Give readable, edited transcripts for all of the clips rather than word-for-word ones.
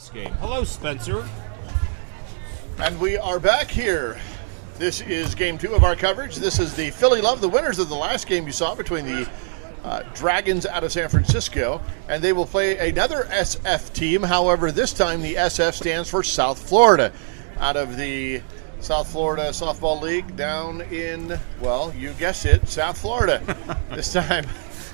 this game. Hello, Spencer. And we are back here. This is game 2 of our coverage. This is the Philly Love, the winners of the last game you saw between the Dragons out of San Francisco, and they will play another SF team. However, this time the SF stands for South Florida, out of the South Florida Softball League down in, well, you guessed it, South Florida. This time,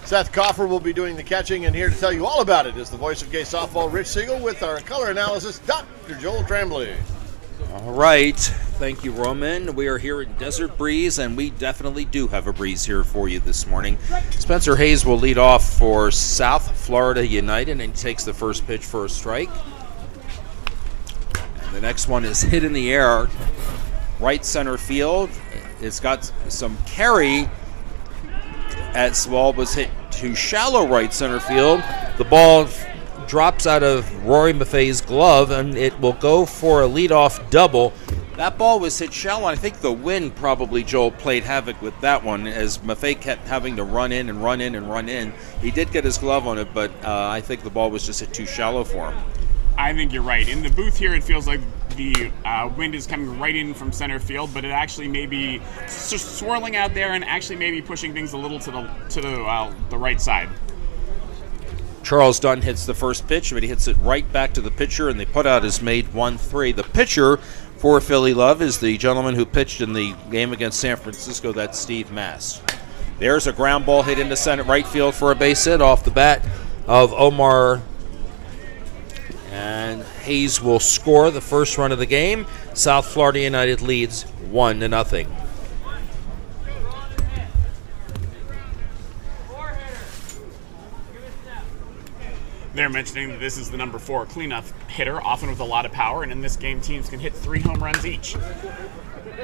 Seth Coffer will be doing the catching, and here to tell you all about it is the voice of gay softball, Rich Siegel, with our color analysis, Dr. Joel Tremblay. All right. Thank you, Roman. We are here at Desert Breeze, and we definitely do have a breeze here for you this morning. Spencer Hayes will lead off for South Florida United, and he takes the first pitch for a strike. And the next one is hit in the air, right center field. It's got some carry as the ball was hit to shallow right center field. The ball drops out of Rory Maffei's glove, and it will go for a leadoff double. That ball was hit shallow. I think the wind probably, Joel, played havoc with that one as Maffei kept having to run in and run in and run in. He did get his glove on it, but I think the ball was just hit too shallow for him. I think you're right. In the booth here, it feels like the wind is coming right in from center field, but it actually may be swirling out there and actually maybe pushing things a little to the right side. Charles Dunn hits the first pitch, but he hits it right back to the pitcher, and they put out his made 1-3. The pitcher for Philly Love is the gentleman who pitched in the game against San Francisco. That's Steve Mast. There's a ground ball hit into center right field for a base hit off the bat of Omar. And Hayes will score the first run of the game. South Florida United leads 1-0. They're mentioning that this is the number 4 cleanup hitter, often with a lot of power, and in this game, teams can hit 3 home runs each.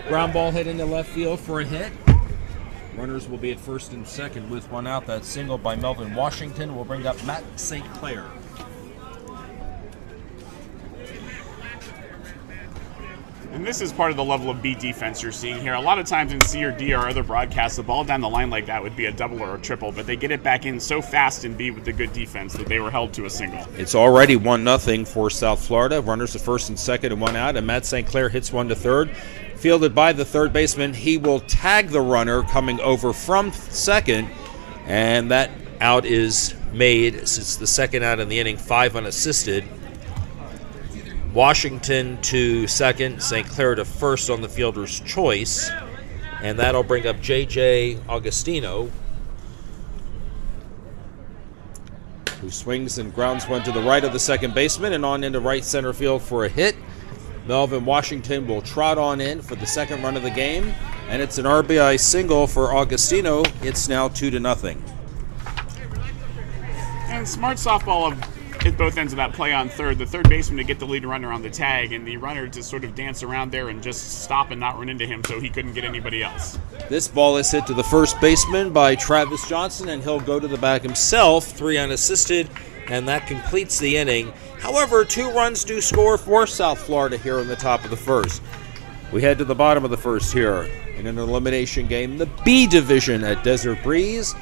Ground ball hit into left field for a hit. Runners will be at first and second with one out. That single by Melvin Washington will bring up Matt St. Clair. And this is part of the level of B defense you're seeing here. A lot of times in C or D or other broadcasts, the ball down the line like that would be a double or a triple, but they get it back in so fast in B with the good defense that they were held to a single. It's already 1-0 for South Florida. Runners at first and second and one out, and Matt St. Clair hits one to third. Fielded by the third baseman, he will tag the runner coming over from second, and that out is made. It's the second out in the inning, 5 unassisted. Washington to second, St. Clair to first on the fielder's choice, and that'll bring up J.J. Augustino, who swings and grounds one to the right of the second baseman and on into right center field for a hit. Melvin Washington will trot on in for the second run of the game, and it's an RBI single for Augustino. It's now 2-0. And smart softball at both ends of that play on third. The third baseman to get the lead runner on the tag, and the runner to sort of dance around there and just stop and not run into him so he couldn't get anybody else. This ball is hit to the first baseman by Travis Johnson, and he'll go to the bag himself, 3 unassisted, and that completes the inning. However, 2 runs do score for South Florida here in the top of the first. We head to the bottom of the first here in an elimination game, the B division at Desert Breeze,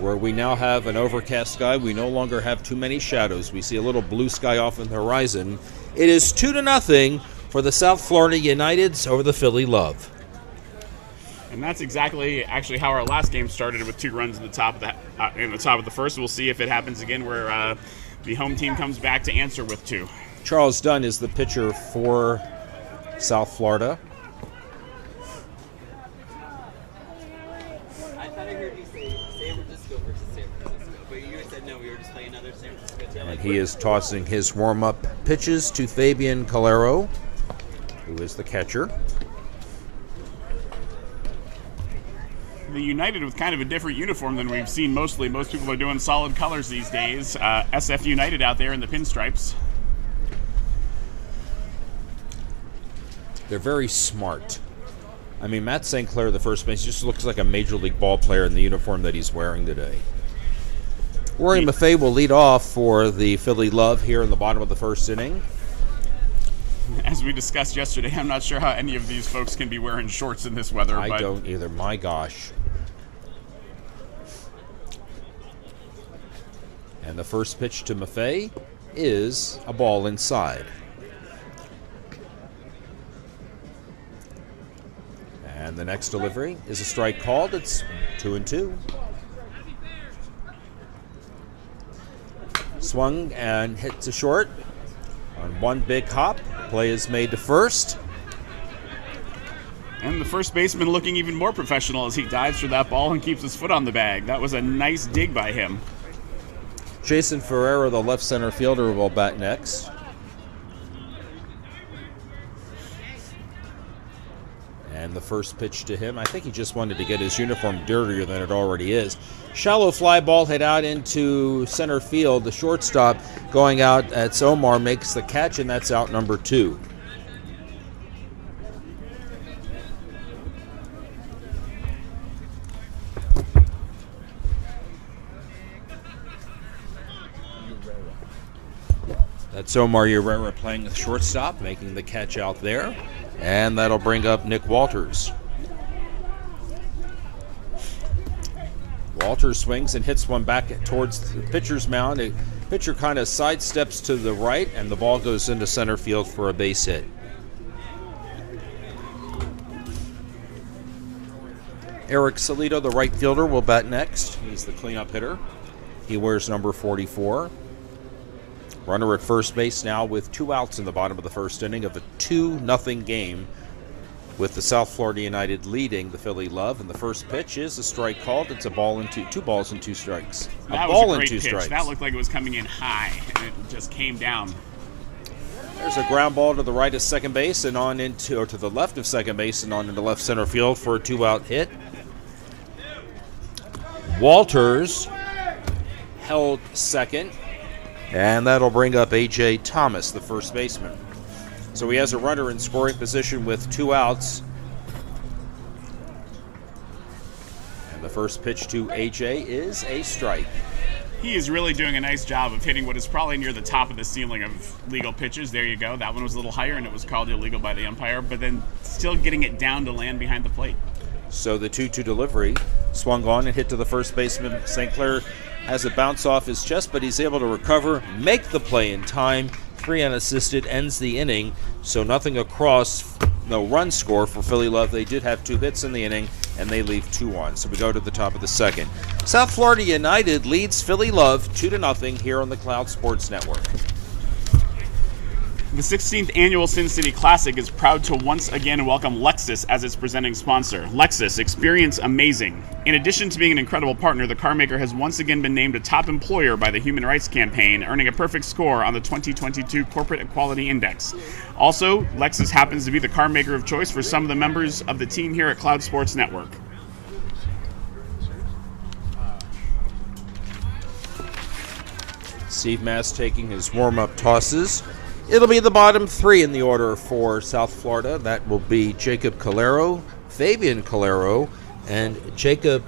where we now have an overcast sky. We no longer have too many shadows. We see a little blue sky off in the horizon. It is 2-0 for the South Florida Uniteds over the Philly Love. And that's exactly actually how our last game started, with 2 runs in the top of the first. We'll see if it happens again where the home team comes back to answer with 2. Charles Dunn is the pitcher for South Florida. And he is tossing his warm-up pitches to Fabian Calero, who is the catcher. The United with kind of a different uniform than we've seen mostly. Most people are doing solid colors these days. SF United out there in the pinstripes. They're very smart. I mean, Matt St. Clair, the first base, just looks like a major league ball player in the uniform that he's wearing today. Rory Maffei will lead off for the Philly Love here in the bottom of the first inning. As we discussed yesterday, I'm not sure how any of these folks can be wearing shorts in this weather. I don't either. My gosh. And the first pitch to Maffei is a ball inside. And the next delivery is a strike called. It's 2-2. Swung and hit to short on one big hop. Play is made to first. And the first baseman looking even more professional as he dives for that ball and keeps his foot on the bag. That was a nice dig by him. Jason Ferreira, the left center fielder, will bat next. And the first pitch to him, I think he just wanted to get his uniform dirtier than it already is. Shallow fly ball hit out into center field. The shortstop going out, that's Omar, makes the catch, and that's out number 2. That's Omar Herrera playing the shortstop, making the catch out there. And that'll bring up Nick Walters. Walters swings and hits one back towards the pitcher's mound. The pitcher kind of sidesteps to the right, and the ball goes into center field for a base hit. Eric Salito, the right fielder, will bat next. He's the cleanup hitter. He wears number 44. Runner at first base now with 2 outs in the bottom of the first inning of a 2-0 game, with the South Florida United leading the Philly Love. And the first pitch is a strike called. It's a ball and two balls and 2 strikes. That was a great pitch. That looked like it was coming in high, and it just came down. There's a ground ball to the right of second base and on into, or to the left of second base and on into left center field for a 2-out hit. Walters held second. And that'll bring up A.J. Thomas, the first baseman. So he has a runner in scoring position with 2 outs. And the first pitch to A.J. is a strike. He is really doing a nice job of hitting what is probably near the top of the ceiling of legal pitches. There you go. That one was a little higher, and it was called illegal by the umpire, but then still getting it down to land behind the plate. So the 2-2 delivery swung on and hit to the first baseman. St. Clair has a bounce off his chest, but he's able to recover, make the play in time. 3 unassisted, ends the inning. So nothing across, no run score for Philly Love. They did have 2 hits in the inning, and they leave 2 on. So we go to the top of the second. South Florida United leads Philly Love 2-0 here on the Cloud Sports Network. The 16th annual Sin City Classic is proud to once again welcome Lexus as its presenting sponsor. Lexus, experience amazing. In addition to being an incredible partner, the car maker has once again been named a top employer by the Human Rights Campaign, earning a perfect score on the 2022 Corporate Equality Index. Also, Lexus happens to be the car maker of choice for some of the members of the team here at Cloud Sports Network. Steve Mass taking his warm-up tosses. It'll be the bottom 3 in the order for South Florida. That will be Jacob Calero, Fabian Calero, and Jacob.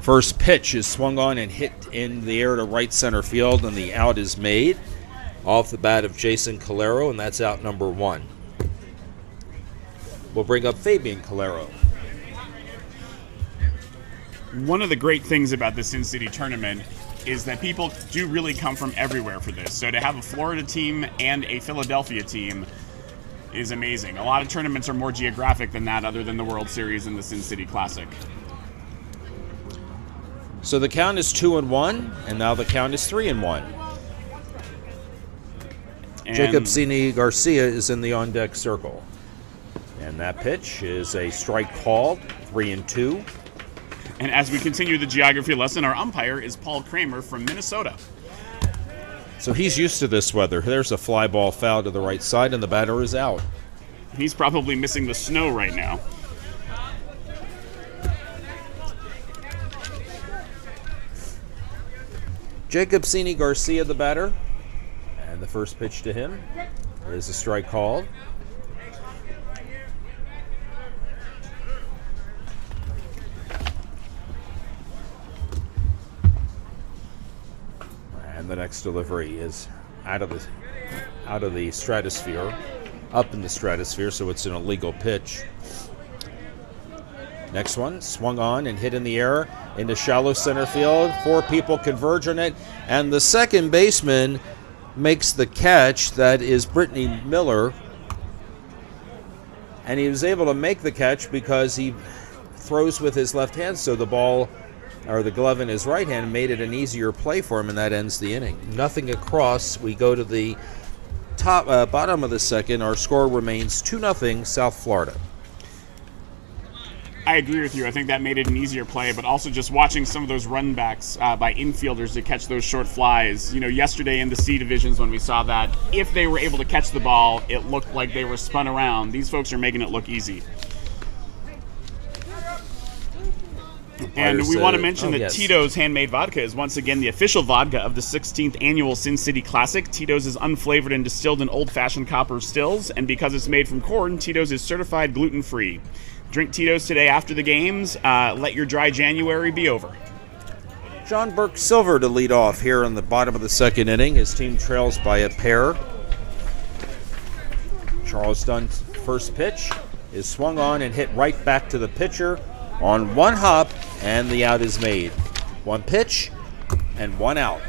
First pitch is swung on and hit in the air to right center field, and the out is made off the bat of Jason Calero, and that's out number 1. We'll bring up Fabian Calero. One of the great things about the Sin City tournament is that people do really come from everywhere for this. So to have a Florida team and a Philadelphia team is amazing. A lot of tournaments are more geographic than that, other than the World Series and the Sin City Classic. So the count is 2-1, and now the count is 3-1. Jacob Cini Garcia is in the on-deck circle. And that pitch is a strike called, 3-2. And as we continue the geography lesson, our umpire is Paul Kramer from Minnesota. So he's used to this weather. There's a fly ball foul to the right side, and the batter is out. He's probably missing the snow right now. Jacob Cini Garcia, the batter. And the first pitch to him is a strike called. And the next delivery is out of the stratosphere, up in the stratosphere, so it's an illegal pitch. Next one, swung on and hit in the air into shallow center field. 4 people converge on it, and the second baseman makes the catch. That is Brittany Miller, and he was able to make the catch because he throws with his left hand, so the ball, or the glove in his right hand, made it an easier play for him, and that ends the inning. Nothing across. We go to the bottom of the second. Our score remains 2-0 South Florida. I agree with you. I think that made it an easier play, but also just watching some of those run backs by infielders to catch those short flies. You know, yesterday in the C divisions when we saw that, if they were able to catch the ball, it looked like they were spun around. These folks are making it look easy. And we want to mention that Tito's Handmade Vodka is once again the official vodka of the 16th annual Sin City Classic. Tito's is unflavored and distilled in old-fashioned copper stills, and because it's made from corn, Tito's is certified gluten-free. Drink Tito's today after the games. Let your dry January be over. John Burke Silver to lead off here in the bottom of the second inning. His team trails by a pair. Charles Dunn's first pitch is swung on and hit right back to the pitcher on one hop, and the out is made. One pitch and one out.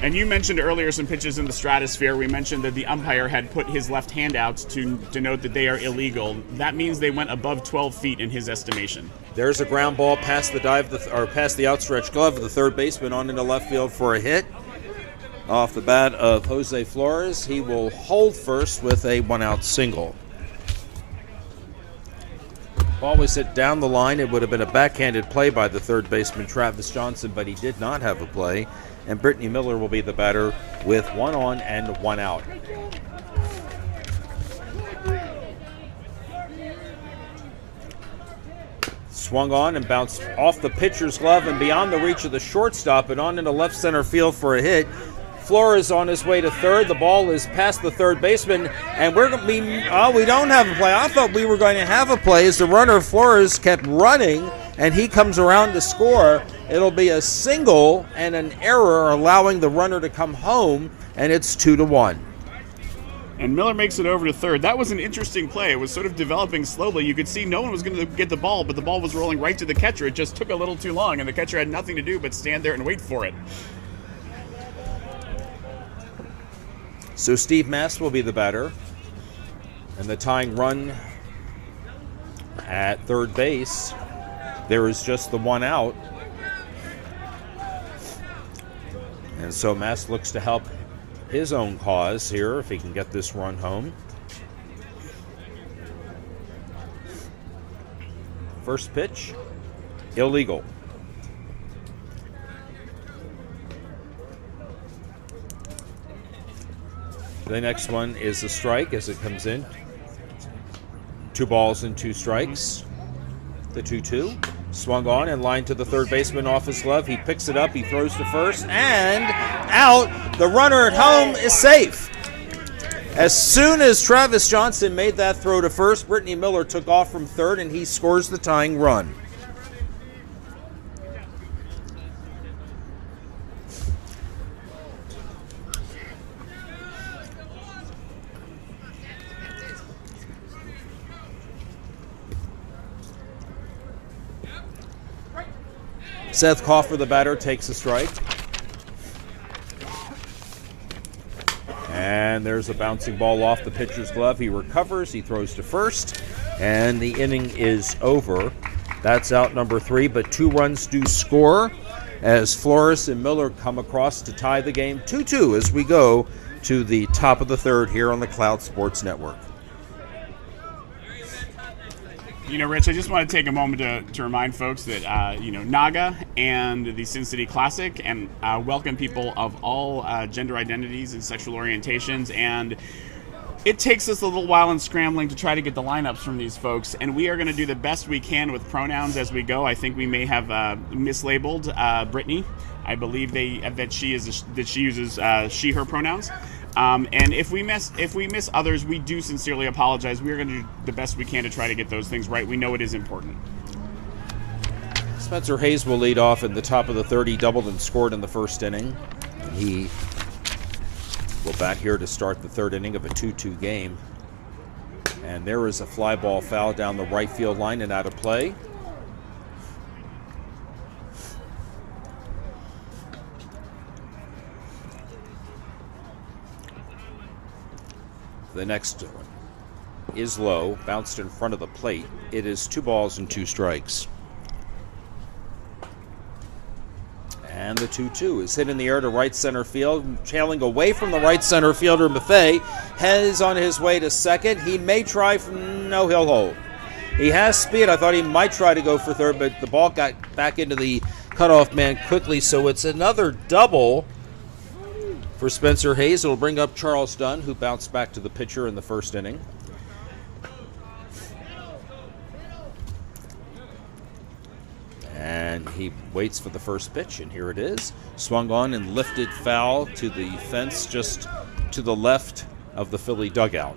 And you mentioned earlier some pitches in the stratosphere. We mentioned that the umpire had put his left hand out to denote that they are illegal. That means they went above 12 feet in his estimation. There's a ground ball past past the outstretched glove of the third baseman on into left field for a hit. Off the bat of Jose Flores. He will hold first with a one-out single. Ball was hit down the line. It would have been a backhanded play by the third baseman Travis Johnson, but he did not have a play. And Brittany Miller will be the batter with one on and one out. Swung on and bounced off the pitcher's glove and beyond the reach of the shortstop and on into left center field for a hit. Flores on his way to third. The ball is past the third baseman, and we don't have a play. I thought we were going to have a play as the runner Flores kept running, and he comes around to score. It'll be a single and an error allowing the runner to come home, and it's 2-1. And Miller makes it over to third. That was an interesting play. It was sort of developing slowly. You could see no one was going to get the ball, but the ball was rolling right to the catcher. It just took a little too long, and the catcher had nothing to do but stand there and wait for it. So Steve Mast will be the batter. And the tying run at third base, there is just the one out. And so Mast looks to help his own cause here if he can get this run home. First pitch, illegal. The next one is a strike as it comes in. 2 balls and 2 strikes. The 2-2. Swung on and lined to the third baseman off his glove. He picks it up, he throws to first, and out. The runner at home is safe. As soon as Travis Johnson made that throw to first, Brittany Miller took off from third, and he scores the tying run. Seth Kauffer, the batter, takes a strike. And there's a bouncing ball off the pitcher's glove. He recovers, he throws to first, and the inning is over. That's out number 3, but 2 runs do score as Flores and Miller come across to tie the game 2-2 as we go to the top of the third here on the Cloud Sports Network. You know, Rich, I just want to take a moment to remind folks that, NAGA and the Sin City Classic and welcome people of all gender identities and sexual orientations. And it takes us a little while in scrambling to try to get the lineups from these folks. And we are going to do the best we can with pronouns as we go. I think we may have mislabeled Brittany. I believe that she uses she/her pronouns. And if we miss others, we do sincerely apologize. We are going to do the best we can to try to get those things right. We know it is important. Spencer Hayes will lead off in the top of the third. He doubled and scored in the first inning. He will bat here to start the third inning of a 2-2 game. And there is a fly ball foul down the right field line and out of play. The next one is low, bounced in front of the plate. It is 2 balls and 2 strikes. And the 2-2 is hit in the air to right center field. Trailing away from the right center fielder, Maffei is on his way to second. He may try no, he'll hold. He has speed. I thought he might try to go for third, but the ball got back into the cutoff man quickly, so it's another double for Spencer Hayes. It'll bring up Charles Dunn, who bounced back to the pitcher in the first inning. And he waits for the first pitch, and here it is. Swung on and lifted foul to the fence just to the left of the Philly dugout.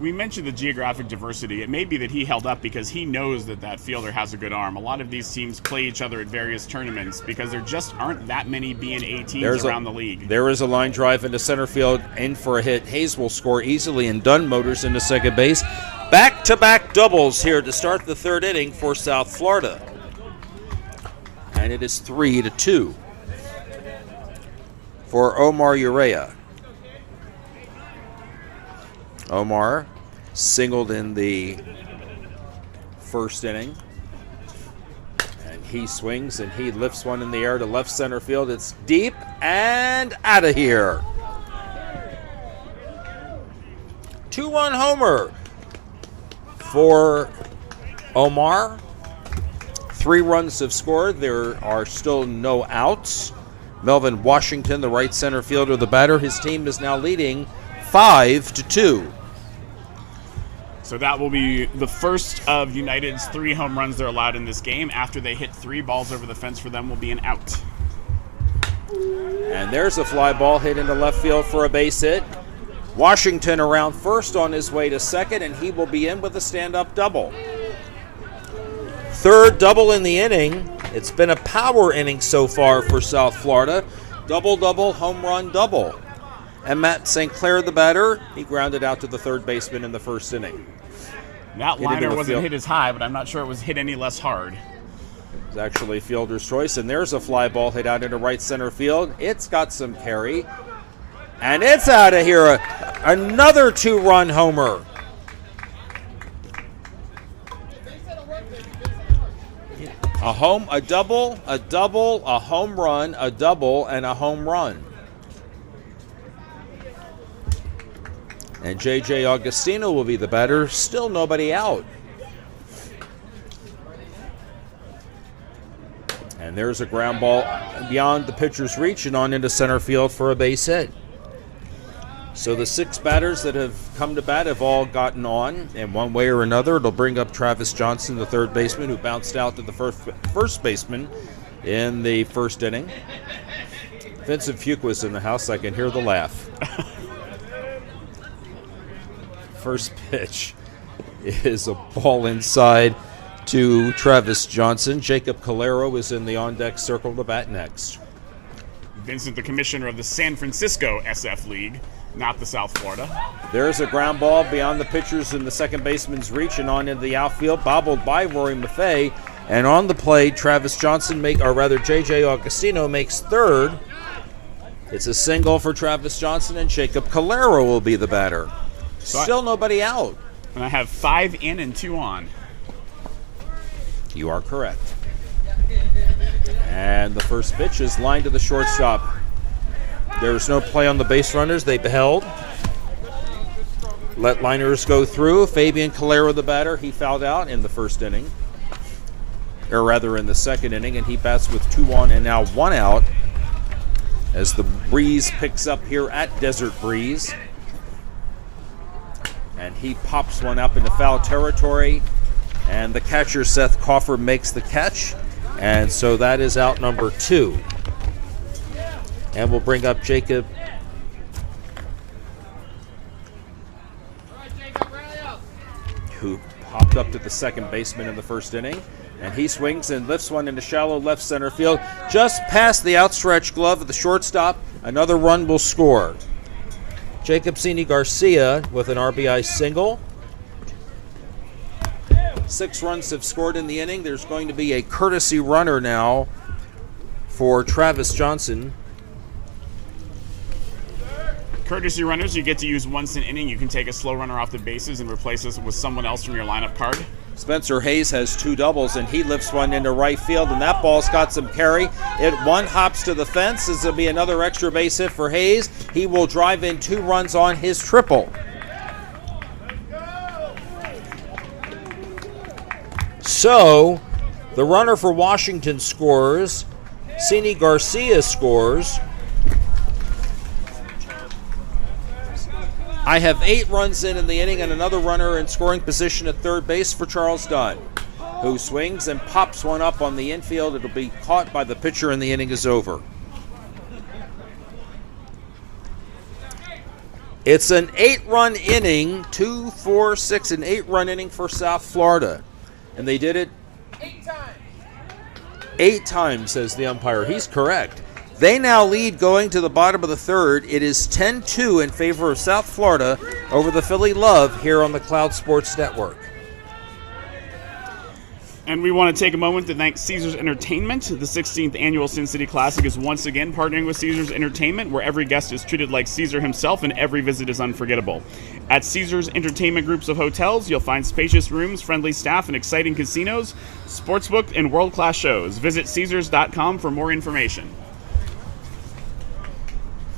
We mentioned the geographic diversity. It may be that he held up because he knows that that fielder has a good arm. A lot of these teams play each other at various tournaments because there just aren't that many B&A teams around the league. There is a line drive into center field, in for a hit. Hayes will score easily, and Dunn motors into second base. Back-to-back doubles here to start the third inning for South Florida. And it is 3-2 for Omar Urea. Omar singled in the first inning. And he swings and he lifts one in the air to left center field. It's deep and out of here. 2-run homer for Omar. 3 runs have scored. There are still no outs. Melvin Washington, the right center fielder, the batter. His team is now leading 5-2. So that will be the first of United's 3 home runs they're allowed in this game. After they hit 3 balls over the fence for them will be an out. And there's a fly ball hit into left field for a base hit. Washington around first on his way to second, and he will be in with a stand-up double. Third double in the inning. It's been a power inning so far for South Florida. Double-double, home run, double. And Matt St. Clair, the batter, he grounded out to the third baseman in the first inning. That liner wasn't hit as high, but I'm not sure it was hit any less hard. It's actually fielder's choice, and there's a fly ball hit out into right center field. It's got some carry, and it's out of here. Another 2-run homer. A double, a home run, a double, and a home run. And J.J. Augustino will be the batter. Still nobody out. And there's a ground ball beyond the pitcher's reach and on into center field for a base hit. So the 6 batters that have come to bat have all gotten on in one way or another. It'll bring up Travis Johnson, the third baseman, who bounced out to the first baseman in the first inning. Vincent Fuqua's in the house. I can hear the laugh. First pitch is a ball inside to Travis Johnson. Jacob Calero is in the on-deck circle to bat next. Vincent, the commissioner of the San Francisco SF League, not the South Florida. There's a ground ball beyond the pitcher's and the second baseman's reach and on into the outfield, bobbled by Rory Maffei. And on the play, Travis Johnson J.J. Augustino makes third. It's a single for Travis Johnson, and Jacob Calero will be the batter. Still nobody out. And I have 5 in and 2 on. You are correct. And the first pitch is lined to the shortstop. There's no play on the base runners. They beheld. Let liners go through. Fabian Calero, the batter, he fouled out in the first inning. Or rather in the second inning, and he bats with 2 on and now 1 out as the breeze picks up here at Desert Breeze. And he pops one up into foul territory, and the catcher, Seth Coffer, makes the catch. And so that is out number 2. And we'll bring up Jacob. Who popped up to the second baseman in the first inning. And he swings and lifts one into shallow left center field, just past the outstretched glove of the shortstop. Another run will score. Jacob Cini Garcia with an RBI single. 6 runs have scored in the inning. There's going to be a courtesy runner now for Travis Johnson. Courtesy runners, you get to use once an inning. You can take a slow runner off the bases and replace this with someone else from your lineup card. Spencer Hayes has 2 doubles, and he lifts one into right field, and that ball's got some carry. It one hops to the fence. This will be another extra base hit for Hayes. He will drive in 2 runs on his triple. So, the runner for Washington scores. Cini Garcia scores. I have 8 runs in the inning and another runner in scoring position at third base for Charles Dunn, who swings and pops one up on the infield. It'll be caught by the pitcher and the inning is over. It's an 8-run inning, 2, 4, 6, an 8-run inning for South Florida. And they did it 8 times. 8 times, says the umpire. He's correct. They now lead going to the bottom of the third. It is 10-2 in favor of South Florida over the Philly Love here on the Cloud Sports Network. And we want to take a moment to thank Caesars Entertainment. The 16th annual Sin City Classic is once again partnering with Caesars Entertainment, where every guest is treated like Caesar himself and every visit is unforgettable. At Caesars Entertainment groups of hotels, you'll find spacious rooms, friendly staff, and exciting casinos, sportsbook, and world-class shows. Visit Caesars.com for more information.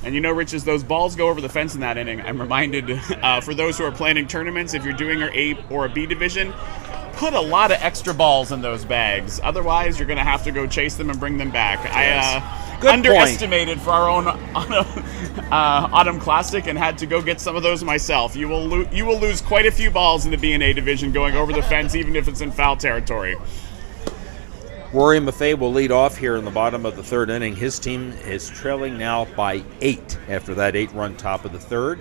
And you know, Rich, as those balls go over the fence in that inning, I'm reminded, for those who are planning tournaments, if you're doing an A or a B division, put a lot of extra balls in those bags. Otherwise, you're going to have to go chase them and bring them back. Yes. I underestimated for our own Autumn Classic and had to go get some of those myself. You will lose quite a few balls in the B and A division going over the fence, even if it's in foul territory. Rory Maffei will lead off here in the bottom of the third inning. His team is trailing now by 8 after that 8-run top of the third.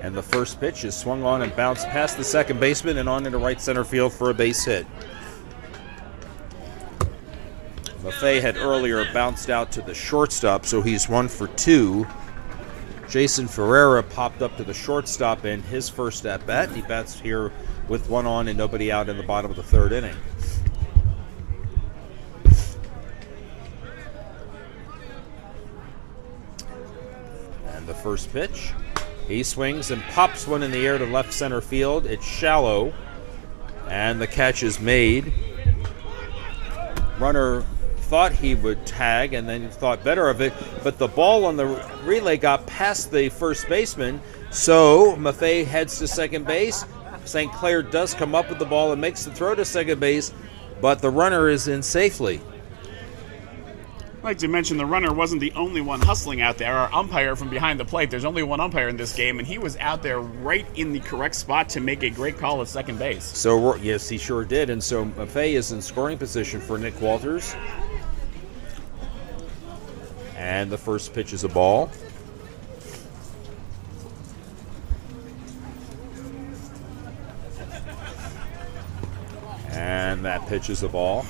And the first pitch is swung on and bounced past the second baseman and on into right center field for a base hit. Maffei had earlier bounced out to the shortstop, so he's 1 for 2. Jason Ferreira popped up to the shortstop in his first at-bat. He bats here with 1 on and nobody out in the bottom of the third inning. And the first pitch. He swings and pops one in the air to left center field. It's shallow, and the catch is made. Runner thought he would tag and then thought better of it, but the ball on the relay got past the first baseman, so Maffei heads to second base. St. Clair does come up with the ball and makes the throw to second base, but the runner is in safely. I'd like to mention the runner wasn't the only one hustling out there. Our umpire from behind the plate, there's only one umpire in this game, and he was out there right in the correct spot to make a great call at second base. So, yes, he sure did, and so Maffei is in scoring position for Nick Walters. And the first pitch is a ball. And that pitch is a ball.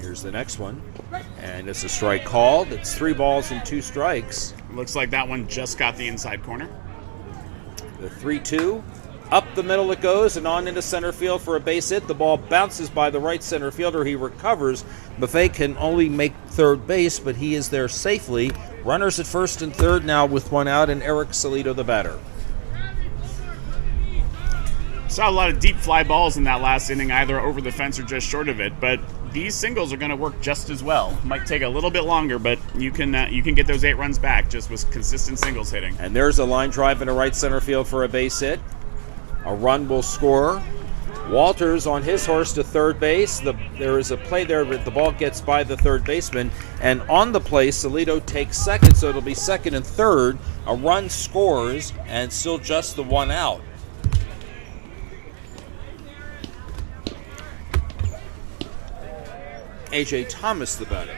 Here's the next one. And it's a strike called. It's 3 balls and 2 strikes. Looks like that one just got the inside corner. The 3-2. Up the middle it goes and on into center field for a base hit. The ball bounces by the right center fielder. He recovers. Maffei can only make third base, but he is there safely. Runners at first and third now with 1 out, and Eric Salido the batter. Saw a lot of deep fly balls in that last inning, either over the fence or just short of it, but these singles are going to work just as well. Might take a little bit longer, but you can get those 8 runs back just with consistent singles hitting. And there's a line drive into right center field for a base hit. A run will score. Walters on his horse to third base. There is a play there, but the ball gets by the third baseman. And on the play, Salido takes second, so it'll be second and third. A run scores, and still just the 1 out. A.J. Thomas the batter.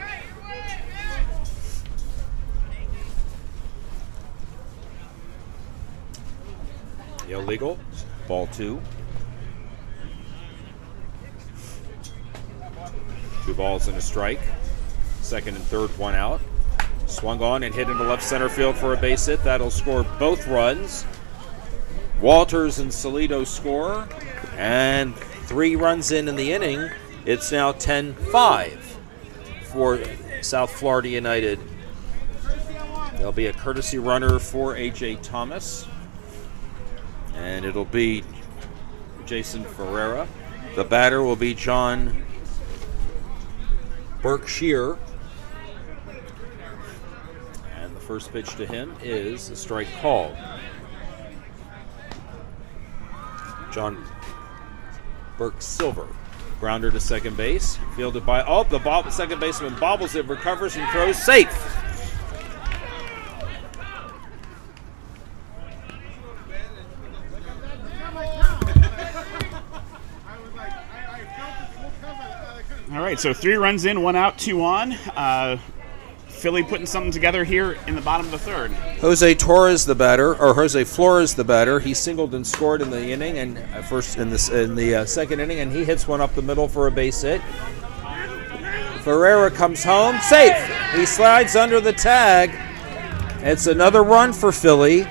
Illegal. Ball 2. 2 balls and a strike. Second and third, 1 out. Swung on and hit into left center field for a base hit. That'll score both runs. Walters and Salido score, and 3 runs in the inning. It's now 10-5 for South Florida United. There'll be a courtesy runner for A.J. Thomas, and it'll be Jason Ferreira. The batter will be John Berkshire. And the first pitch to him is a strike called. John Silver. Grounder to second base. Fielded by, the second baseman bobbles it, recovers and throws safe. All right, so 3 runs in, 1 out, 2 on. Philly putting something together here in the bottom of the third. Jose Flores the batter. He singled and scored in the inning, and in the second inning, and he hits one up the middle for a base hit. Ferreira comes home, safe. He slides under the tag. It's another run for Philly.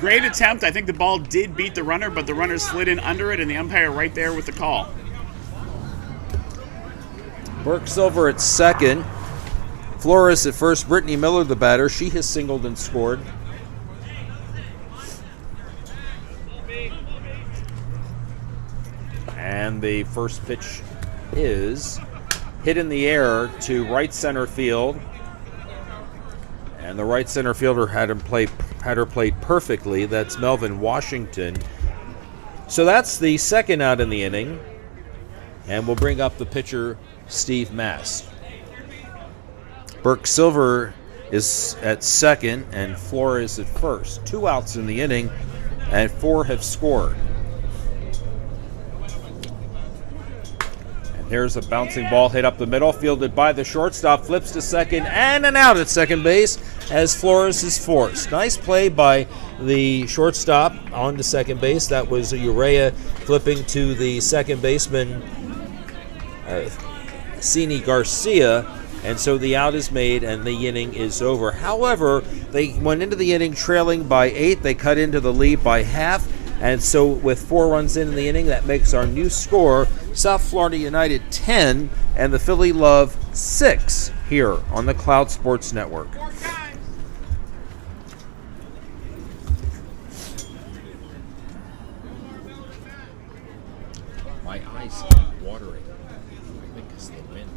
Great attempt. I think the ball did beat the runner, but the runner slid in under it, and the umpire right there with the call. Burke Silver at second. Flores at first. Brittany Miller the batter. She has singled and scored. And the first pitch is hit in the air to right center field. And the right center fielder had her played perfectly. That's Melvin Washington. So that's the second out in the inning. And we'll bring up the pitcher, Steve Mast. Burke Silver is at second and Flores at first. 2 outs in the inning, and 4 have scored. And here's a bouncing ball hit up the middle, fielded by the shortstop, flips to second, and an out at second base as Flores is forced. Nice play by the shortstop on to second base. That was Urea flipping to the second baseman, Cini Garcia, and so the out is made and the inning is over. However, they went into the inning trailing by 8. They cut into the lead by half, and so with 4 runs in the inning, that makes our new score South Florida United 10 and the Philly Love 6 here on the Cloud Sports Network. My eyes are watering. I think it's the wind.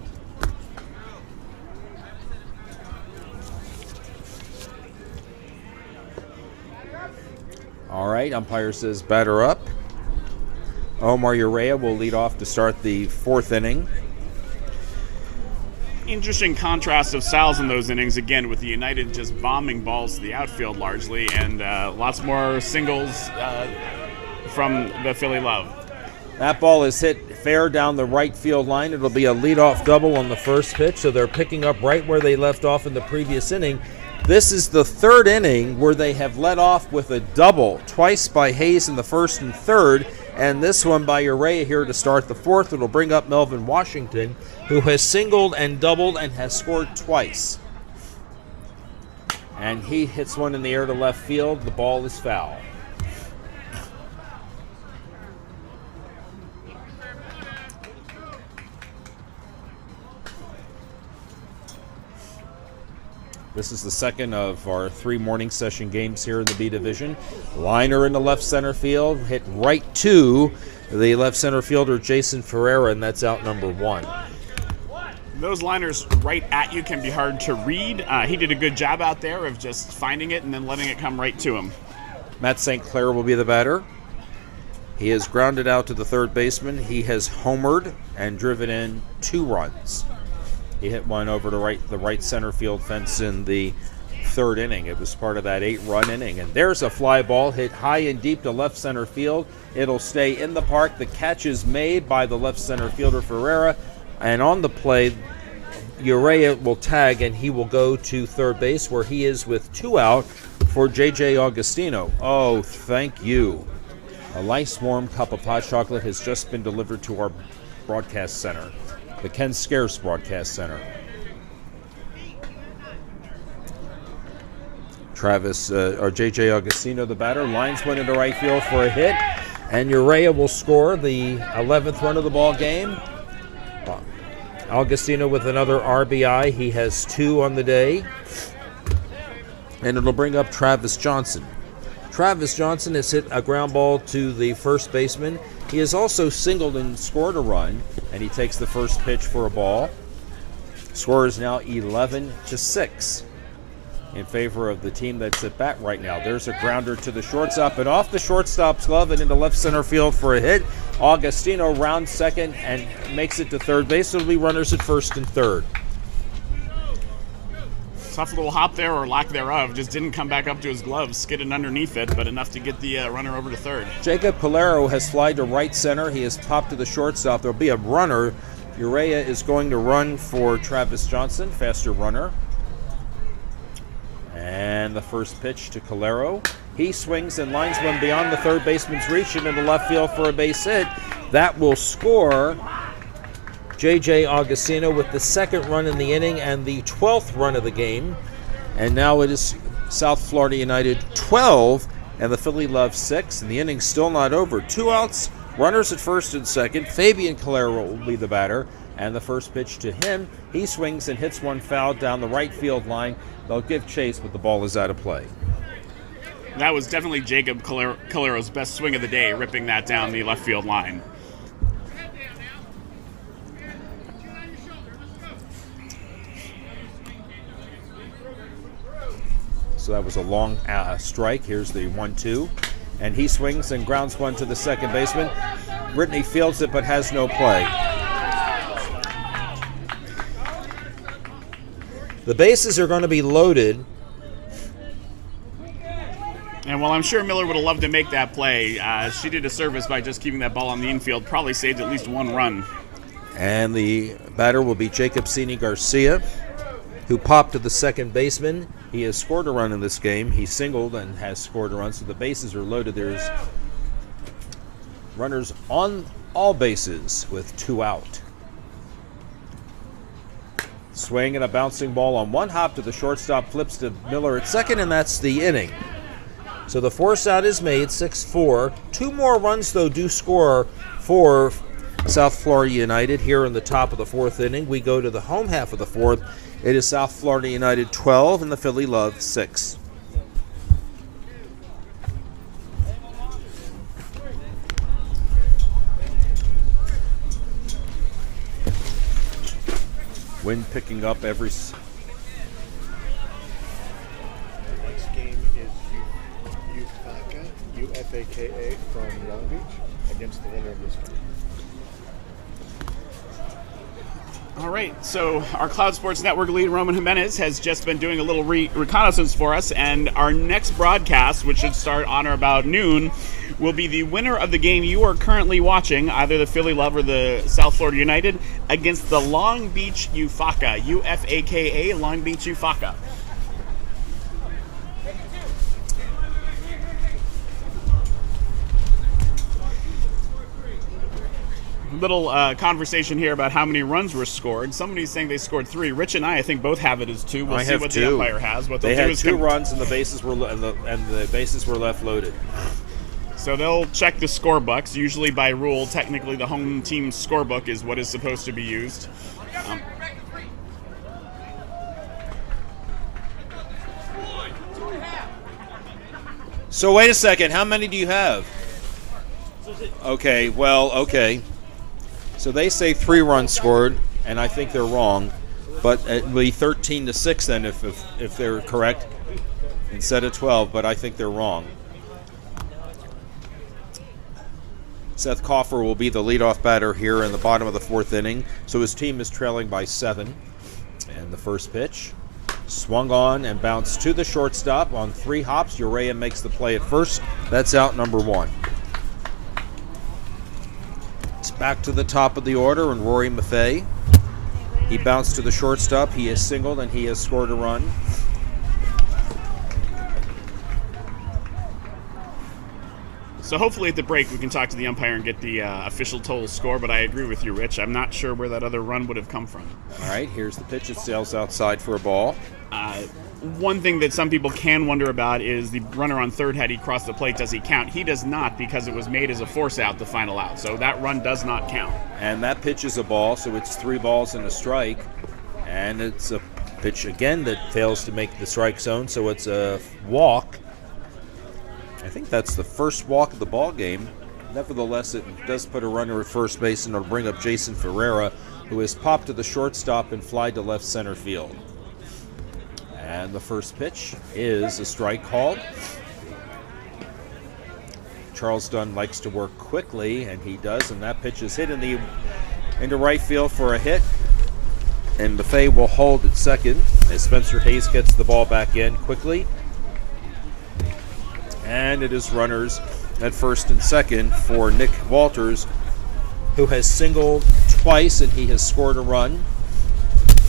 All right, umpire says batter up. Omar Urea will lead off to start the 4th inning. Interesting contrast of styles in those innings, again, with the United just bombing balls to the outfield largely, and lots more singles from the Philly Love. That ball is hit fair down the right field line. It'll be a leadoff double on the first pitch, so they're picking up right where they left off in the previous inning. This is the 3rd inning where they have led off with a double, twice by Hayes in the 1st and 3rd, and this one by Urea here to start the 4th. It'll bring up Melvin Washington, who has singled and doubled and has scored twice. And he hits one in the air to left field. The ball is foul. This is the second of our 3 morning session games here in the B Division. Liner in the left center field, hit right to the left center fielder, Jason Ferreira, and that's out number 1. Those liners right at you can be hard to read. He did a good job out there of just finding it and then letting it come right to him. Matt St. Clair will be the batter. He has grounded out to the third baseman. He has homered and driven in 2 runs. He hit one over to the right center field fence in the 3rd inning. It was part of that 8-run inning. And there's a fly ball hit high and deep to left center field. It'll stay in the park. The catch is made by the left center fielder Ferreira. And on the play, Urea will tag and he will go to third base where he is with 2 out for J.J. Augustino. Oh, thank you. A nice warm cup of hot chocolate has just been delivered to our broadcast center. the Ken Scarce Broadcast Center. J.J. Augustino, the batter, lines one into right field for a hit, and Urea will score the 11th run of the ball game. Augustino with another RBI. He has 2 on the day, and it'll bring up Travis Johnson. Travis Johnson has hit a ground ball to the first baseman. He has also singled and scored a run, and he takes the first pitch for a ball. Score is now 11-6 in favor of the team that's at bat right now. There's a grounder to the shortstop, and off the shortstop's glove and into left center field for a hit. Augustino rounds second and makes it to third base. So it'll be runners at first and third. Tough little hop there, or lack thereof. Just didn't come back up to his glove, skidded underneath it, but enough to get the runner over to third. Jacob Calero has flied to right center. He has popped to the shortstop. There'll be a runner. Urea is going to run for Travis Johnson, faster runner. And the first pitch to Calero. He swings and lines one beyond the third baseman's reach and into left field for a base hit. That will score J.J. Augustino with the second run in the inning and the 12th run of the game. And now it is South Florida United 12 and the Philly Love 6. And the inning's still not over. 2 outs, runners at first and second. Fabian Calero will be the batter. And the first pitch to him, he swings and hits one foul down the right field line. They'll give chase, but the ball is out of play. That was definitely Jacob Calero's best swing of the day, ripping that down the left field line. So that was a long strike. Here's the 1-2. And he swings and grounds one to the second baseman. Brittany fields it but has no play. The bases are going to be loaded. And while I'm sure Miller would have loved to make that play, she did a service by just keeping that ball on the infield. Probably saved at least one run. And the batter will be Jacob Cini Garcia, who popped to the second baseman. He has scored a run in this game. He singled and has scored a run, so the bases are loaded. There's runners on all bases with 2 out. Swing and a bouncing ball on one hop to the shortstop, flips to Miller at second, and that's the inning. So the force out is made, 6-4. 2 more runs, though, do score for South Florida United here in the top of the 4th inning. We go to the home half of the 4th. It is South Florida United 12 and the Philly Love 6. Wind picking up every... Next game is UFACA, UFAKA from Long Beach against the winner of this game. All right, so our Cloud Sports Network lead, Roman Jimenez, has just been doing a little reconnaissance for us, and our next broadcast, which should start on or about noon, will be the winner of the game you are currently watching, either the Philly Love or the South Florida United, against the Long Beach UFACA, UFAKA, Long Beach UFACA. Little conversation here about how many runs were scored. Somebody's saying they scored 3. Rich and I think, both have it as 2. We'll see what 2. the umpire has. What they they'll had do is 2 runs, and the bases were the bases were left loaded. So they'll check the scorebooks. Usually, by rule, technically the home team's scorebook is what is supposed to be used. So wait a second. How many do you have? Okay, well, okay. So they say 3 runs scored, and I think they're wrong. But it will be 13-6 then if they're correct instead of 12. But I think they're wrong. Seth Coffer will be the leadoff batter here in the bottom of the 4th inning. So his team is trailing by 7. And the first pitch swung on and bounced to the shortstop on 3 hops. Urea makes the play at first. That's out number 1. Back to the top of the order, and Rory Maffei. He bounced to the shortstop. He has singled, and he has scored a run. So hopefully at the break we can talk to the umpire and get the official total score, but I agree with you, Rich. I'm not sure where that other run would have come from. All right, here's the pitch. It sails outside for a ball. One thing that some people can wonder about is the runner on third, had he crossed the plate, does he count? He does not, because it was made as a force out, the final out. So that run does not count. And that pitch is a ball, so it's 3 balls and a strike. And it's a pitch again that fails to make the strike zone, so it's a walk. I think that's the first walk of the ball game. Nevertheless, it does put a runner at first base, and it'll bring up Jason Ferreira, who has popped to the shortstop and fly to left center field. And the first pitch is a strike called. Charles Dunn likes to work quickly, and he does, and that pitch is hit into right field for a hit. And Buffet will hold at second as Spencer Hayes gets the ball back in quickly. And it is runners at first and second for Nick Walters, who has singled twice and he has scored a run.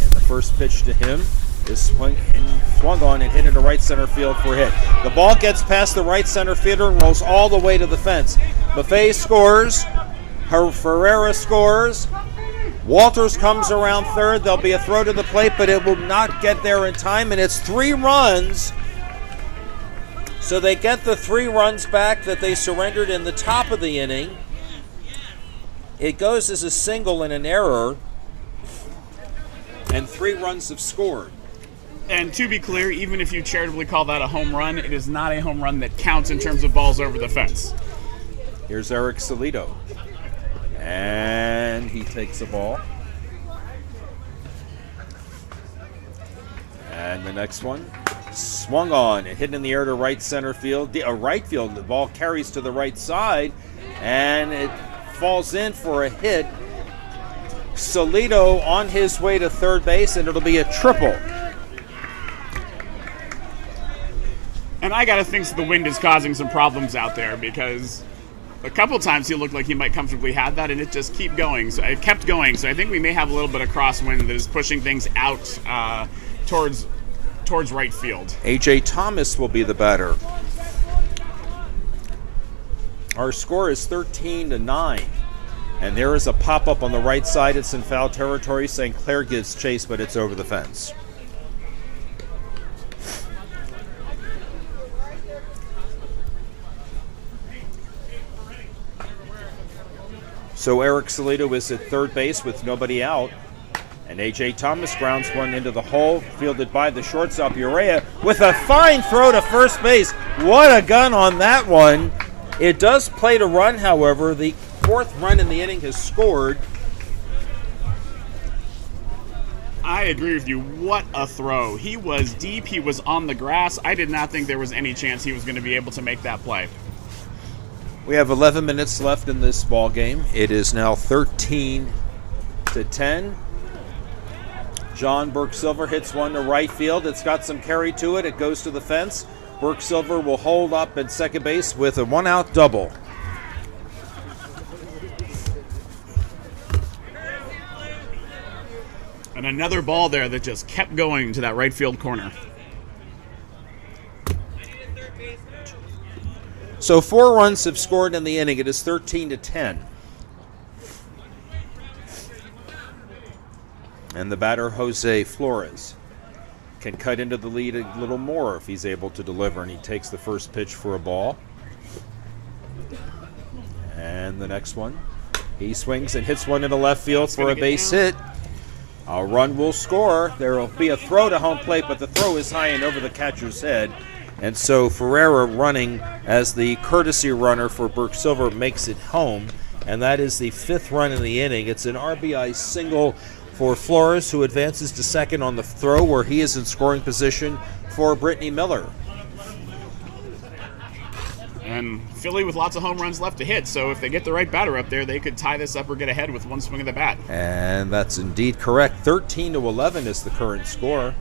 And the first pitch to him is swung on and hit into right center field for a hit. The ball gets past the right center fielder and rolls all the way to the fence. Buffet scores. Ferreira scores. Walters comes around third. There'll be a throw to the plate, but it will not get there in time, and it's 3 runs. So they get the 3 runs back that they surrendered in the top of the inning. It goes as a single and an error, and 3 runs have scored. And to be clear, even if you charitably call that a home run, it is not a home run that counts in terms of balls over the fence. Here's Eric Salido. And he takes the ball. And the next one, swung on and hit in the air to right center field. Right field, the ball carries to the right side, and it falls in for a hit. Salido on his way to third base, and it'll be a triple. And I gotta think the wind is causing some problems out there, because a couple times he looked like he might comfortably have that, and it just kept going. So it kept going. So I think we may have a little bit of crosswind that is pushing things out towards right field. A.J. Thomas will be the batter. Our score is 13-9. And there is a pop-up on the right side. It's in foul territory. St. Clair gives chase, but it's over the fence. So Eric Salido is at third base with nobody out. And A.J. Thomas grounds one into the hole, fielded by the shortstop Urea with a fine throw to first base. What a gun on that one. It does play to run, however. The 4th run in the inning has scored. I agree with you. What a throw. He was deep. He was on the grass. I did not think there was any chance he was going to be able to make that play. We have 11 minutes left in this ball game. It is now 13-10. John Burke-Silver hits one to right field. It's got some carry to it. It goes to the fence. Burke-Silver will hold up at second base with a 1-out double. And another ball there that just kept going to that right field corner. So 4 runs have scored in the inning. It is 13-10. And the batter, Jose Flores, can cut into the lead a little more if he's able to deliver. And he takes the first pitch for a ball. And the next one, he swings and hits one into left field for a base hit. A run will score. There will be a throw to home plate, but the throw is high and over the catcher's head. And so Ferreira, running as the courtesy runner for Burke-Silver, makes it home. And that is the 5th run in the inning. It's an RBI single for Flores, who advances to second on the throw, where he is in scoring position for Brittany Miller. And Philly with lots of home runs left to hit, so if they get the right batter up there, they could tie this up or get ahead with one swing of the bat. And that's indeed correct. 13-11 is the current score.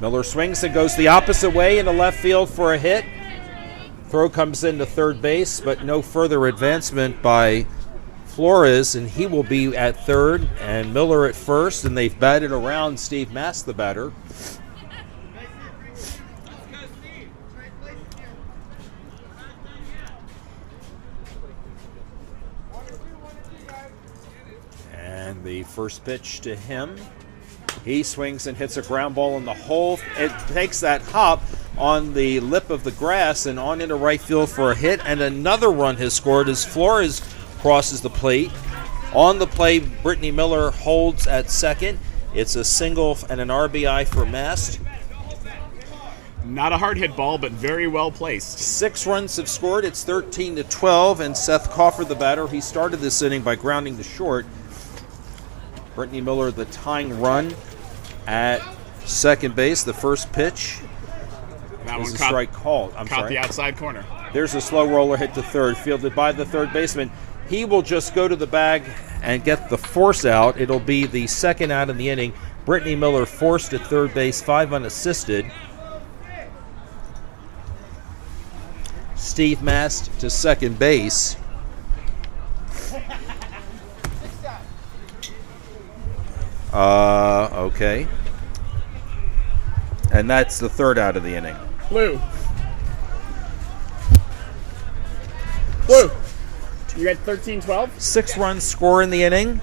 Miller swings and goes the opposite way into left field for a hit. Throw comes into third base, but no further advancement by Flores, and he will be at third and Miller at first, and they've batted around Steve Mast, the batter. First pitch to him. He swings and hits a ground ball in the hole. It takes that hop on the lip of the grass and on into right field for a hit, and another run has scored as Flores crosses the plate. On the play, Brittany Miller holds at second. It's a single and an RBI for Mast. Not a hard hit ball, but very well placed. 6 runs have scored. It's 13-12, and Seth Crawford, the batter, he started this inning by grounding to short. Brittany Miller, the tying run at second base. The first pitch That is one a caught, strike called. caught the outside corner. There's a slow roller hit to third, fielded by the third baseman. He will just go to the bag and get the force out. It'll be the second out in the inning. Brittany Miller forced at third base, 5 unassisted. Steve Mast to second base. Okay. And that's the third out of the inning. Blue. Blue. You got 13-12? 6 runs score in the inning.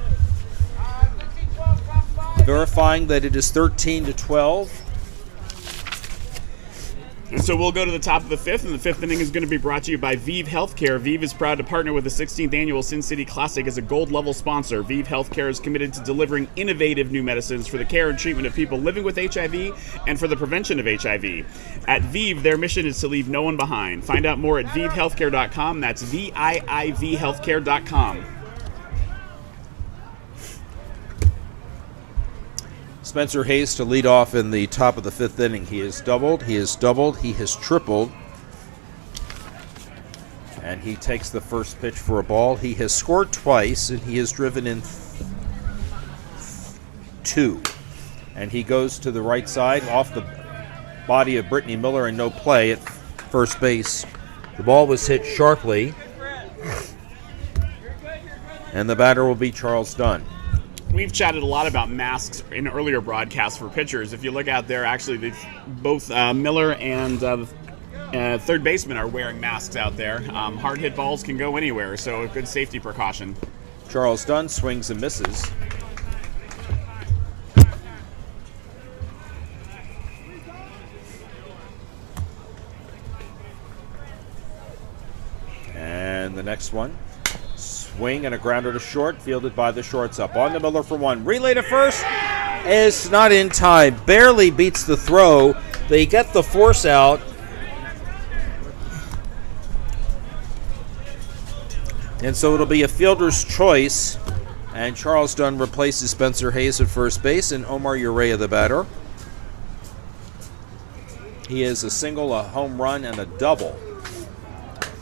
Verifying that it is 13-12. And so we'll go to the top of the fifth, and the fifth inning is going to be brought to you by ViiV Healthcare. ViiV is proud to partner with the 16th Annual Sin City Classic as a gold-level sponsor. ViiV Healthcare is committed to delivering innovative new medicines for the care and treatment of people living with HIV and for the prevention of HIV. At ViiV, their mission is to leave no one behind. Find out more at ViiVHealthcare.com. That's ViiV Healthcare.com. Spencer Hayes to lead off in the top of the fifth inning. He has doubled, he has doubled, he has tripled. And he takes the first pitch for a ball. He has scored twice, and he has driven in 2. And he goes to the right side off the body of Brittany Miller and no play at first base. The ball was hit sharply. And the batter will be Charles Dunn. We've chatted a lot about masks in earlier broadcasts for pitchers. If you look out there, actually, both Miller and third baseman are wearing masks out there. Hard hit balls can go anywhere, so a good safety precaution. Charles Dunn swings and misses. And the next one. Swing and a grounder to short, fielded by the shortstop. On to Miller for one. Relay to first is not in time. Barely beats the throw. They get the force out. And so it'll be a fielder's choice. And Charles Dunn replaces Spencer Hayes at first base and Omar Urea the batter. He is a single, a home run, and a double.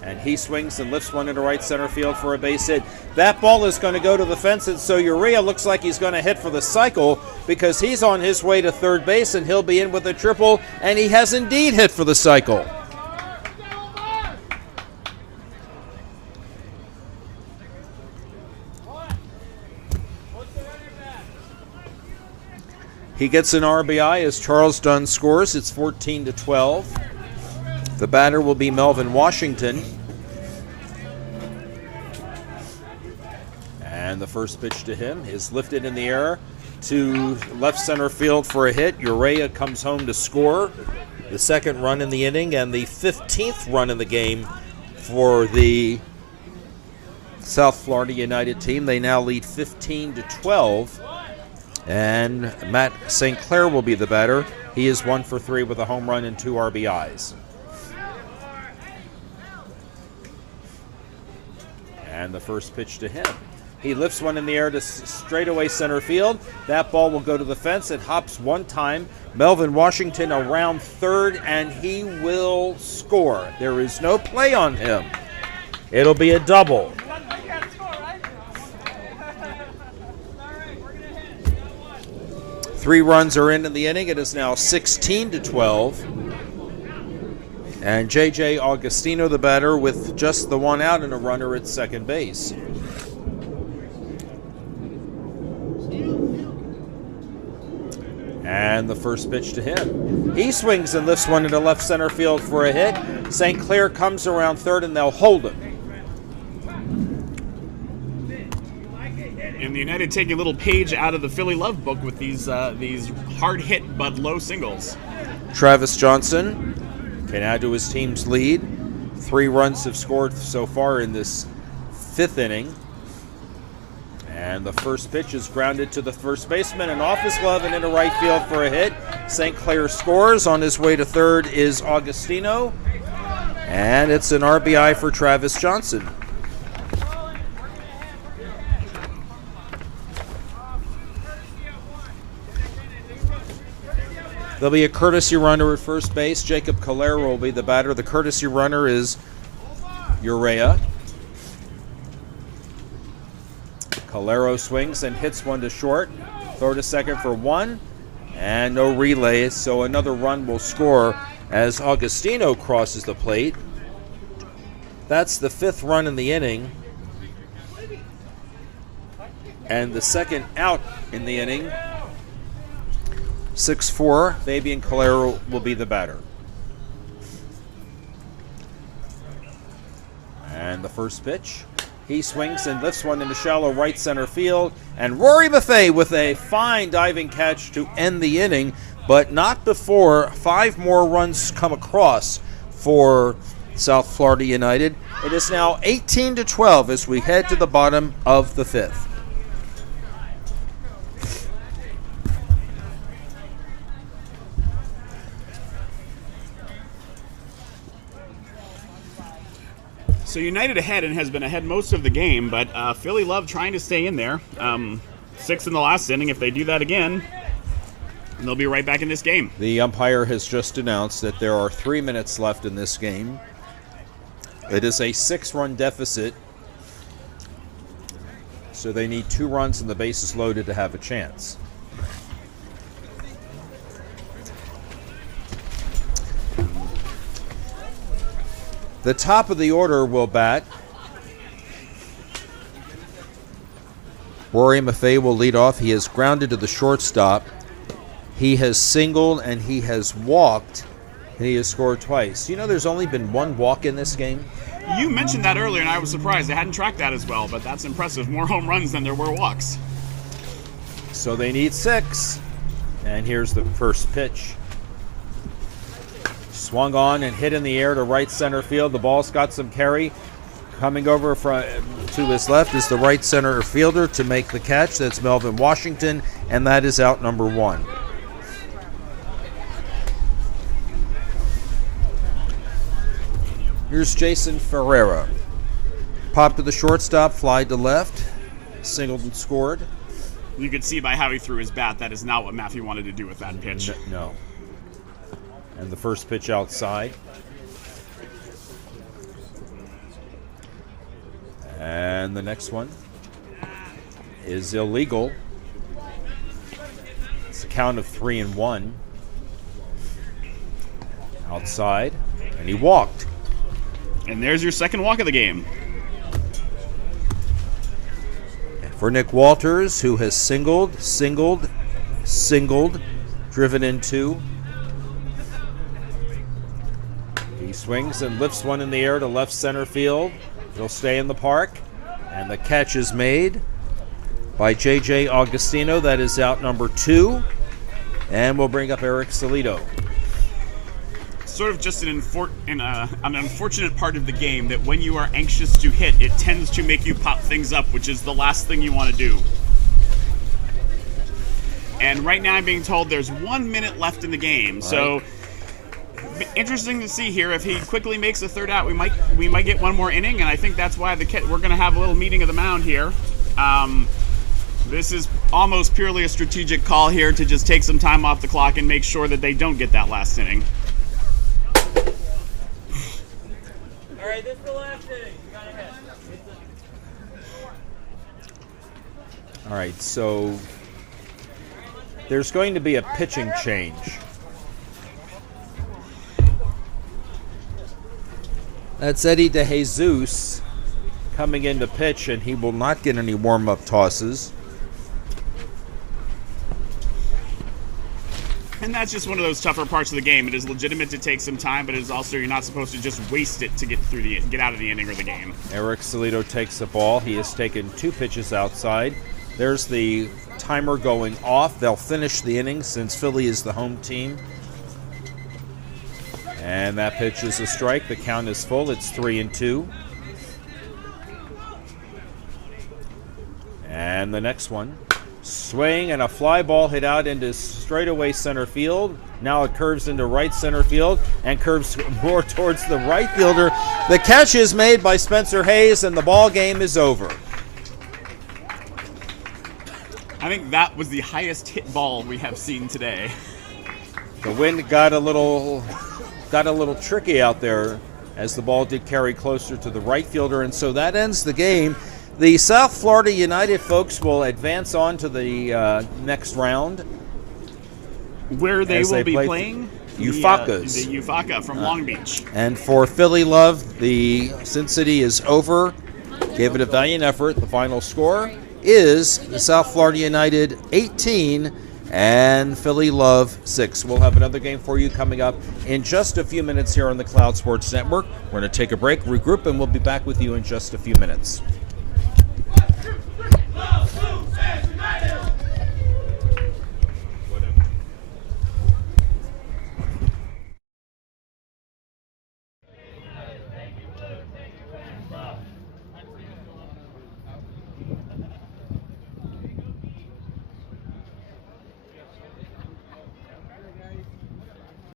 And he swings and lifts one into right center field for a base hit. That ball is going to go to the fence, and so Urea looks like he's going to hit for the cycle because he's on his way to third base, and he'll be in with a triple, and he has indeed hit for the cycle. He gets an RBI as Charles Dunn scores. It's 14-12. The batter will be Melvin Washington. And the first pitch to him is lifted in the air to left center field for a hit. Urea comes home to score the second run in the inning and the 15th run in the game for the South Florida United team. They now lead 15-12. And Matt St. Clair will be the batter. He is 1 for 3 with a home run and 2 RBIs. And the first pitch to him. He lifts one in the air to straightaway center field. That ball will go to the fence. It hops one time. Melvin Washington around third, and he will score. There is no play on him. It'll be a double. Three runs are in the inning. It is now 16-12. And J.J. Augustino, the batter, with just the one out and a runner at second base. And the first pitch to him. He swings and lifts one into left center field for a hit. St. Clair comes around third, and they'll hold him. In the United taking a little page out of the Philly Love book with these hard hit but low singles. Travis Johnson can add to his team's lead. 3 runs have scored so far in this 5th inning. And the first pitch is grounded to the first baseman and off his glove and into right field for a hit. St. Clair scores. On his way to third is Augustino. And it's an RBI for Travis Johnson. There'll be a courtesy runner at first base. Jacob Calero will be the batter. The courtesy runner is Urea. Calero swings and hits one to short. Throw to second for 1. And no relay, so another run will score as Augustino crosses the plate. That's the 5th run in the inning. And the second out in the inning. 6-4, Fabian Calero will be the batter. And the first pitch. He swings and lifts one into shallow right center field. And Rory Maffei with a fine diving catch to end the inning, but not before 5 more runs come across for South Florida United. It is now 18-12 as we head to the bottom of the 5th. So United ahead and has been ahead most of the game, but Philly Love trying to stay in there. 6 in the last inning. If they do that again, they'll be right back in this game. The umpire has just announced that there are 3 minutes left in this game. It is a 6-run deficit, so they need 2 runs and the bases loaded to have a chance. The top of the order will bat. Rory Maffei will lead off. He has grounded to the shortstop. He has singled and he has walked, and he has scored twice. You know, there's only been 1 walk in this game. You mentioned that earlier, and I was surprised. I hadn't tracked that as well, but that's impressive. More home runs than there were walks. So they need 6. And here's the first pitch. Swung on and hit in the air to right center field. The ball's got some carry. Coming over to his left is the right center fielder to make the catch. That's Melvin Washington, and that is out number 1. Here's Jason Ferreira. Pop to the shortstop, fly to left. Singled and scored. You could see by how he threw his bat that is not what Matthew wanted to do with that pitch. No. And the first pitch outside. And the next one is illegal. It's a count of 3-1. Outside, and he walked. And there's your second walk of the game. For Nick Walters, who has singled, driven in 2. He swings and lifts one in the air to left center field. It'll stay in the park. And the catch is made by J.J. Augustino. That is out number 2. And we'll bring up Eric Salido. Sort of just an unfortunate part of the game that when you are anxious to hit, it tends to make you pop things up, which is the last thing you want to do. And right now I'm being told there's 1 minute left in the game. So interesting to see here. If he quickly makes a third out, we might get 1 more inning, and I think that's why we're going to have a little meeting of the mound here. This is almost purely a strategic call here to just take some time off the clock and make sure that they don't get that last inning. All right, this is the last inning. You gotta hit. All right, so there's going to be a pitching change. That's Eddie DeJesus coming in to pitch, and he will not get any warm-up tosses. And that's just one of those tougher parts of the game. It is legitimate to take some time, but it is also you're not supposed to just waste it to get out of the inning or the game. Eric Salido takes the ball. He has taken 2 pitches outside. There's the timer going off. They'll finish the inning since Philly is the home team. And that pitch is a strike. The count is full. It's 3-2. And the next one. Swing and a fly ball hit out into straightaway center field. Now it curves into right center field and curves more towards the right fielder. The catch is made by Spencer Hayes, and the ball game is over. I think that was the highest hit ball we have seen today. The wind got a little tricky out there as the ball did carry closer to the right fielder, and so that ends the game. The South Florida United folks will advance on to the next round. Where they As will they be play playing Euphacas. The Eufaca from Long Beach. And for Philly Love, the Sin City is over. Gave it a valiant effort. The final score is the South Florida United 18 and Philly Love 6. We'll have another game for you coming up in just a few minutes here on the Cloud Sports Network. We're going to take a break, regroup, and we'll be back with you in just a few minutes.